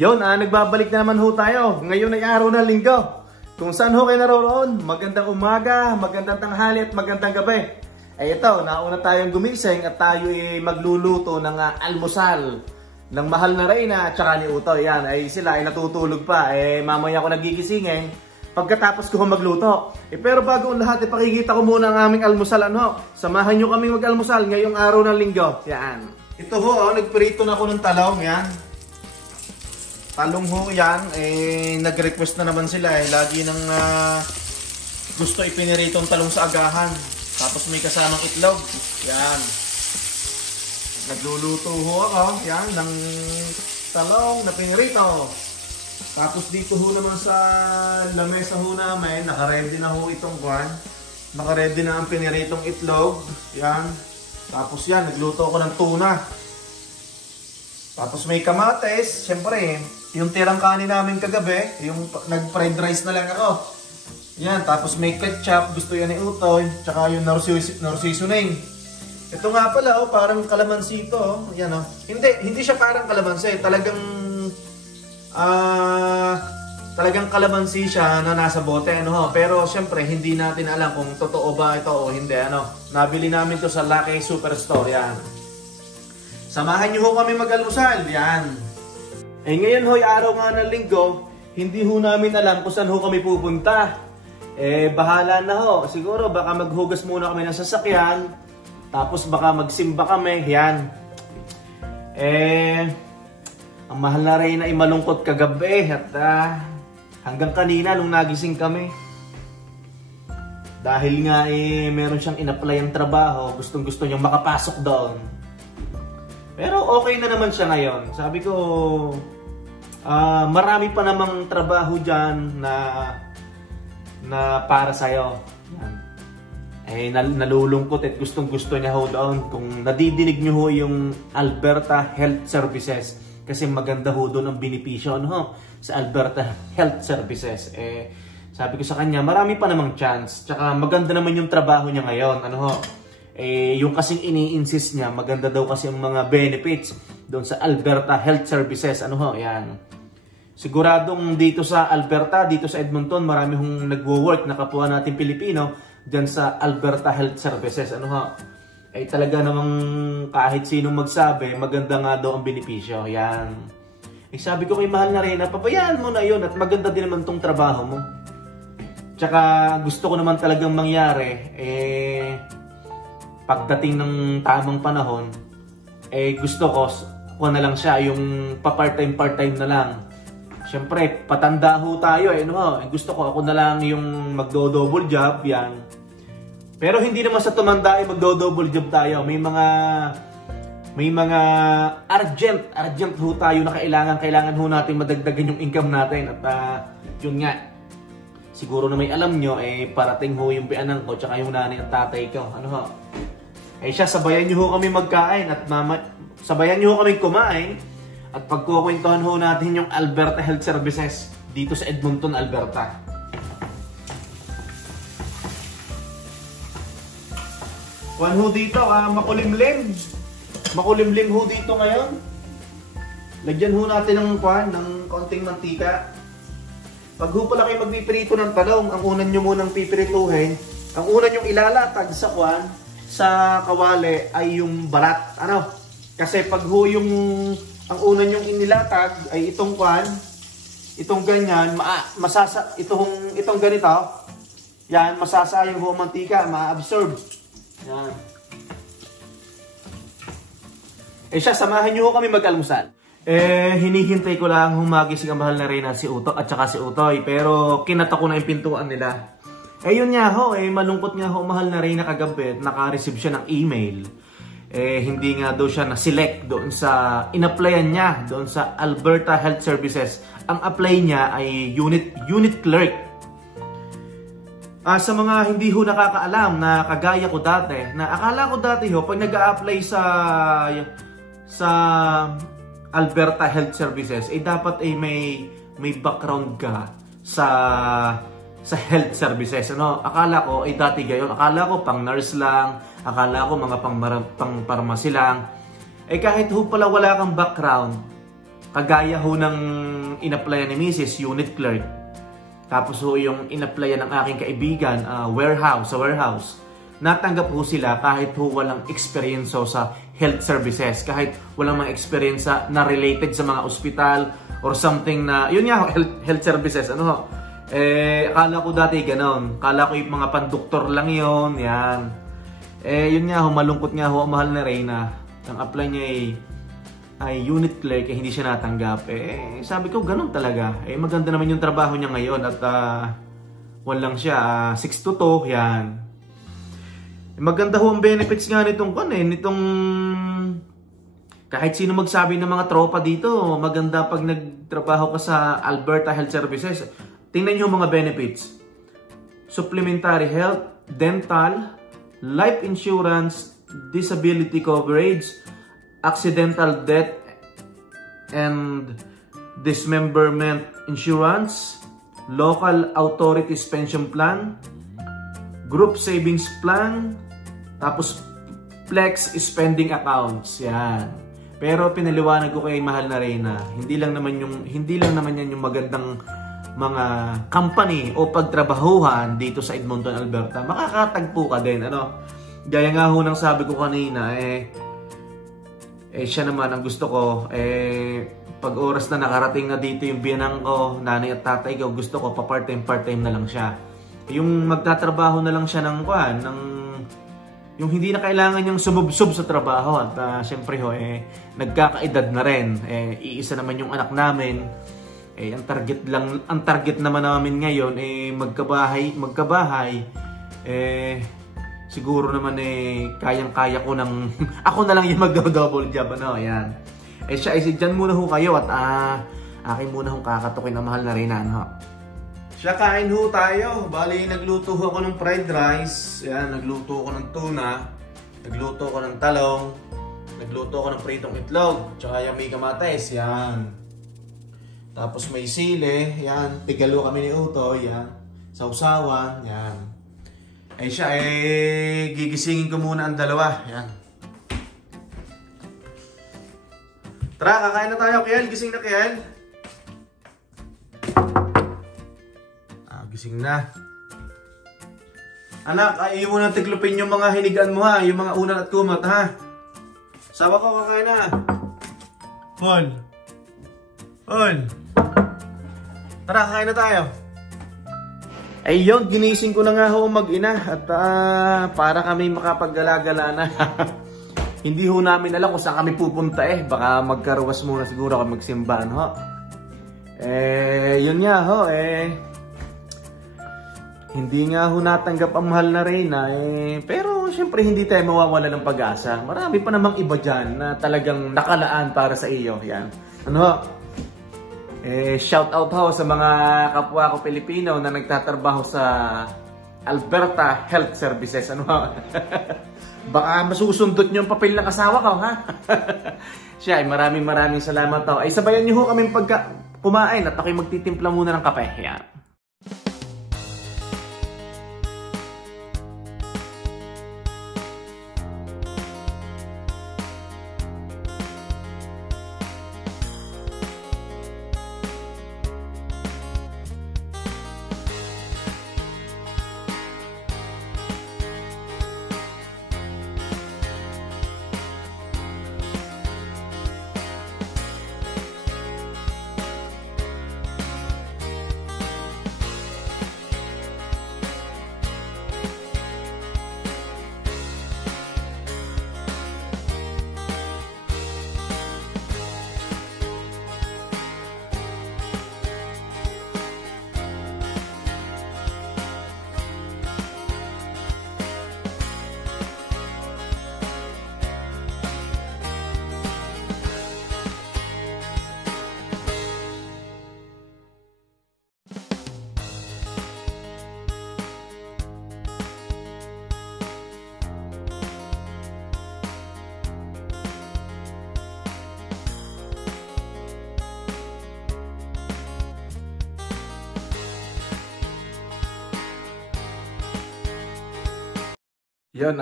Yun, nagbabalik na naman ho tayo. Ngayon ay araw ng linggo. Kung saan ho kayo naroroon, magandang umaga, magandang tanghali at magandang gabi. Ay ito, nauna tayong gumising at tayo ay magluluto ng almusal ng mahal na Reyna at saka ni Utoy. Yan, ay sila ay natutulog pa. Mamaya ako nagigisingin pagkatapos ko magluto. Pero bago ang lahat, ipakikita ko muna ang aming almusal. Samahan nyo kaming mag-almusal ngayong araw ng linggo. Yan. Ito ho, nagprito na ako ng talong. Yan. Talong ho yan, nag-request na naman sila lagi nang gusto ipiniritong talong sa agahan. Tapos may kasamang itlog. Yan. Nagluluto ho ako, yan, ng talong na pinirito. Tapos dito ho naman sa lamesa ho namin, nakaready na ho itong kwan. Nakaready na ang piniritong itlog. Yan. Tapos yan, nagluto ako ng tuna. Tapos may kamates, syempre, yung tirang kanin namin kagabi, yung nag-fried rice na lang ako. Yan, tapos may ketchup, gusto yan ni Utoy, tsaka yung narcisoning. Ito nga pala, parang kalamansi ito. Yan, Hindi siya parang kalamansi, talagang kalamansi siya na nasa bote, Pero syempre, hindi natin alam kung totoo ba ito o hindi, Nabili namin to sa Lucky Superstore, yan. Samahan niyo ho kami mag-almusal, yan. Ngayon ho'y araw nga ng linggo, hindi ho namin alam kung saan ho kami pupunta. Bahala na ho. Siguro baka maghugas muna kami ng sasakyan, tapos baka magsimba kami, yan. Ang mahal na Reyna ay malungkot kagabi at hanggang kanina nung nagising kami. Dahil nga meron siyang in-apply ang trabaho, gustong-gusto niyang makapasok doon. Pero okay na naman siya ngayon. Sabi ko, marami pa namang trabaho dyan na para sa'yo. Nalulungkot at gustong-gusto niya ho doon. Kung nadidinig niyo ho yung Alberta Health Services, kasi maganda ho doon ang benepisyo sa Alberta Health Services. Sabi ko sa kanya, marami pa namang chance. Tsaka maganda naman yung trabaho niya ngayon. Yung kasing ini-insist niya, maganda daw kasi ang mga benefits doon sa Alberta Health Services. Yan. Siguradong dito sa Alberta, dito sa Edmonton, marami hong nagwo-work na kapwa natin Pilipino dyan sa Alberta Health Services. Talaga namang kahit sinong magsabi, maganda nga daw ang benepisyo. Yan. Sabi ko kay mahal na Reyna, pabayaan mo na yun at maganda din naman tong trabaho mo. Tsaka gusto ko naman talagang mangyari, pagdating ng tamang panahon, gusto ko na lang siya, yung pa-part-time na lang. Siyempre, patanda ho tayo, gusto ko ako na lang yung magdo-double job, yan. Pero hindi naman sa tumanda magdo-double job tayo. May mga urgent ho tayo na kailangan ho natin madagdagan yung income natin. At yun nga, siguro na may alam nyo, parating ho yung bianan ko, tsaka yung nanay at tatay ko. Siya, sabayan nyo ho kami magkain at sabayan nyo ho kami kumain at pagkukwentuhan ho natin yung Alberta Health Services dito sa Edmonton, Alberta. Kuwan ho dito, makulimlim. Makulimlim ho dito ngayon. Lagyan ho natin ng konting mantika. Pag ho pala kayo magpiprito ng talong, ang unan nyo munang pipirituhin, ang unan yung ilalatag sa kuwan, sa kawali ay yung balat. Kasi pag ho ang unan yung inilatag ay itong kwan, itong ganyan, itong ganito, yan, masasayang ho mantika, ma-absorb. Yan. Siya, samahan nyo ho kami mag-almusal. Hinihintay ko lang humagising ang mahal na Reyna si Uto at saka si Utoy, pero kinata ko na yung pintuan nila. Yun nga ho, malungkot nga ho, mahal na Reyna kagabi, naka-receive siya ng email. Hindi nga daw siya na-select doon sa in-applyan niya, doon sa Alberta Health Services. Ang apply niya ay unit clerk. Sa mga hindi ho nakakaalam na kagaya ko dati, na akala ko dati ho, pag nag-a-apply sa Alberta Health Services, dapat may background ka sa health services. Akala ko dati gayon. Akala ko pang nurse lang, akala ko mga pang pharmacy lang. Kahit ho pala wala kang background, kagaya ho ng in-applyan ni Mrs. Unit Clerk. Tapos ho yung in-applyan ng aking kaibigan, sa warehouse. Natanggap ho sila kahit ho walang experience sa health services, kahit walang mga experience na related sa mga ospital or something na, yun nga, health services, ano ho. Akala ko dati ganon. Akala ko yung mga pandoktor lang yun, yan. Yun nga ho, malungkot nga ho, mahal na Reyna. Ang apply niya ay unit clerk, hindi siya natanggap. Sabi ko, ganon talaga. Maganda naman yung trabaho niya ngayon at walang siya, 6 to 2, yan. Maganda ho ang benefits nga nitong kahit sino magsabi ng mga tropa dito, maganda pag nagtrabaho ka sa Alberta Health Services. Tingnan nyo mga benefits. Supplementary health, dental, life insurance, disability coverage, accidental death and dismemberment insurance, local authorities pension plan, group savings plan, tapos flex spending accounts. Yan. Pero pinaliwanag ko kay mahal na Reyna, hindi lang naman yan yung magandang mga company o pagtrabahuhan dito sa Edmonton, Alberta. Makakatagpo ka din, ano? Gaya nga ho ng sabi ko kanina, siya naman ang gusto ko, pag oras na nakarating na dito yung biyanang ko, nanay at tatay ko, gusto ko pa part-time na lang siya. Yung magtatrabaho na lang siya yung hindi na kailangan niyang sumubsob sa trabaho at syempre ho, nagkakaedad na rin. Iisa naman yung anak namin. Ang target naman namin ngayon magkabahay. Siguro naman kayang-kaya ko ng ako na lang yung mag-double job, ano, ayan. Siya dyan muna ho kayo at akin muna hong kakatukin na mahal na Reyna, ano. Siya, kain ho tayo. Bali, nagluto ho ako ng fried rice. Ayan, nagluto ako ng tuna. Nagluto ako ng talong. Nagluto ako ng pritong itlog. Tsaka yung may kamates, yan. Tapos may sili, yan. Tigalo kami ni Utoy, yan. Sausawan, yan. Siya, gigisingin ko muna ang dalawa, yan. Tara, kakain na tayo, Kiel. Gising na, Kiel. Gising na. Anak, ayaw mo na tiklupin yung mga hinigaan mo, ha. Yung mga unan at kumot, ha. Sawa ko, kakain na. Hol. Tara, kakain na tayo. Ayun, ginising ko na nga ho mag-ina. At para kami makapag-gala-gala na. Hindi ho namin alam kung saan kami pupunta Baka magkaruwas muna siguro kami magsimbahan, ho. Yun nga ho, hindi nga ho natanggap ang mahal na Reyna, pero syempre hindi tayo mawawala ng pag-asa. Marami pa namang iba dyan na talagang nakalaan para sa iyo. Yan. Ano? Shout out ho sa mga kapwa ko Pilipino na nagtatrabaho sa Alberta Health Services. Ano? Baka masusundot nyo yung papel ng asawa ko, ha? Siya, maraming salamat ho. Sabayan nyo ho kami kumain at ako'y magtitimpla muna ng kape. Yan. Yun,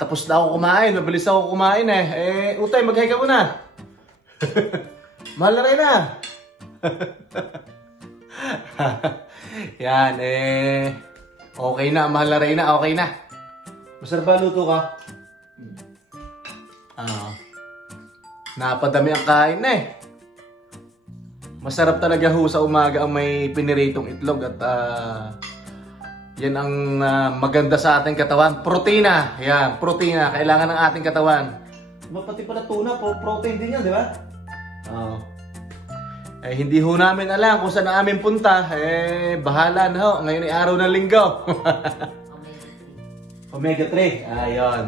tapos na ako kumain. Mabilis ako kumain Utay, mag-hi ka muna. Mahal na rin na. Yan, okay na, mahal na rin na, okay na. Masarap ba luto ka? Napadami ang kain na eh. Masarap talaga ho sa umaga ang may piniritong itlog at yan ang maganda sa ating katawan. Protina. Yan, protina. Kailangan ng ating katawan. Pati pala tuna, protein din yan, di ba? Hindi ho namin alam kung saan na aming punta. Bahala na ho. Ngayon ay araw ng linggo. Omega 3. Ayun.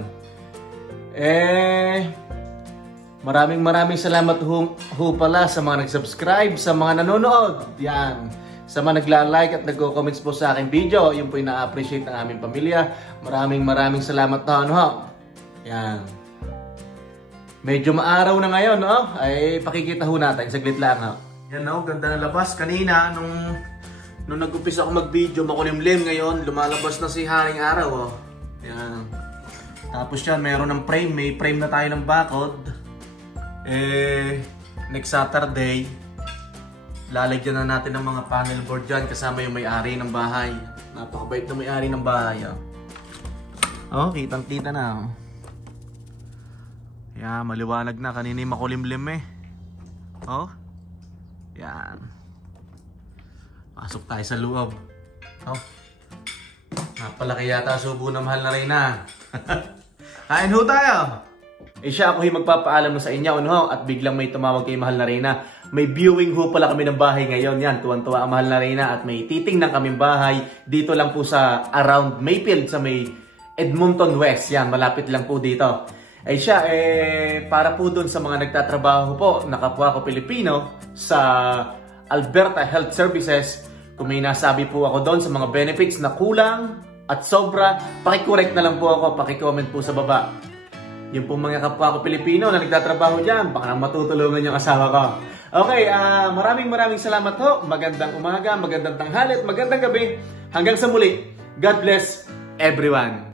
Maraming salamat ho pala sa mga nag-subscribe, sa mga nanonood. Yan. Sa mga nagla-like at nagko-comments po sa aking video. Yun po yung na-appreciate ng aming pamilya. Maraming salamat ho. Yan. Medyo maaraw na ngayon, no? Ay pakikita ho natin. Saglit lang, ho. Yan, no? Ganda na labas. Kanina, nung nag-umpisa ako mag-video, makulimlim ngayon. Lumalabas na si Haring Araw, oh. Yan. Tapos yan, mayroon ng frame. May frame na tayo ng bakod. Next Saturday, lalagyan na natin ng mga panel board dyan kasama yung may-ari ng bahay. Napakabait na may-ari ng bahay, oh. Oh, kitang-kita na, oh. Yan, maliwanag na. Kanina yung makulimlim eh. Oh. Yan. Pasok tayo sa loob. Oh. Napalaki yata subo na mahal na rin na. Kain ho tayo! Siya ako yung magpapaalam sa inyo, no? At biglang may tumawag kay Mahal na Reyna. May viewing ho pala kami ng bahay ngayon. Yan, tuwan-tuwa ang Mahal na Reyna. At may titingnan kaming bahay. Dito lang po sa around Mayfield, sa may Edmonton West. Yan, malapit lang po dito. Ay siya, para po dun sa mga nagtatrabaho po, na kapwa ko Pilipino, sa Alberta Health Services, kung may nasabi po ako doon sa mga benefits na kulang at sobra, pakicorrect na lang po ako, pakicomment po sa baba. Yung po mga kapwa ko Pilipino na nagtatrabaho dyan, baka nang matutulungan yung asawa ko. Okay, maraming salamat ho. Magandang umaga, magandang tanghali at magandang gabi. Hanggang sa muli. God bless everyone.